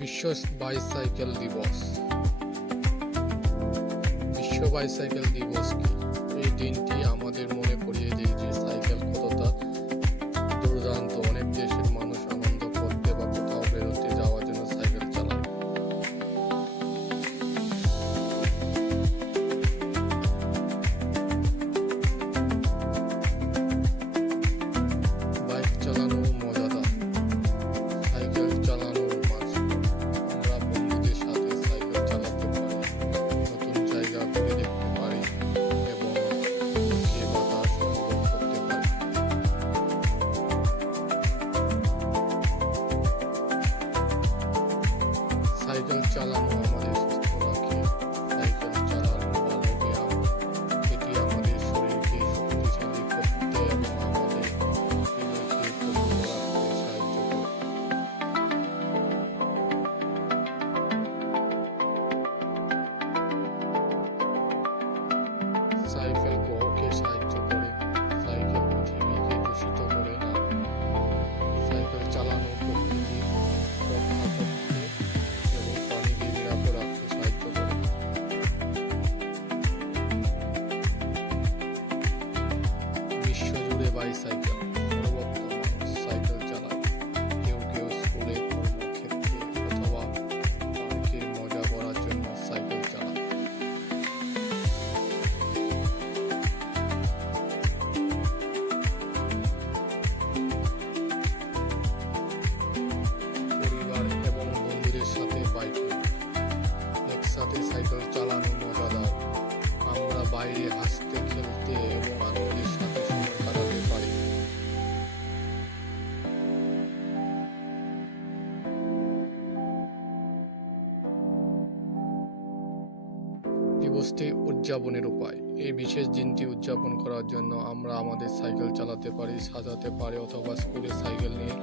বিশ্ব বাইসাইকেল দিবস। বিশ্ব বাইসাইকেল দিবস কি? এই দিনটি আমাদের মনে করিয়ে দেয় যে সাইকেল কতটা দুর্দান্ত। অনেক দেশের মানুষ আনন্দ করতে বা কোথাও বেরোতে যাওয়ার জন্য সাইকেল চালায়। বাইক চালানো চালানো বন্ধুদের বাইকে একসাথে সাইকেল চালানো মজাদার। আমরা বাইরে হাসতে, খেলতে এবং আনন্দের সাথে সময় কাটাতে পারি। দিবসটি উদযাপনের উপায়। এই বিশেষ দিনটি উদযাপন করার জন্য আমরা আমাদের সাইকেল চালাতে পারি, সাজাতে পারি অথবা স্কুলে সাইকেল নিয়ে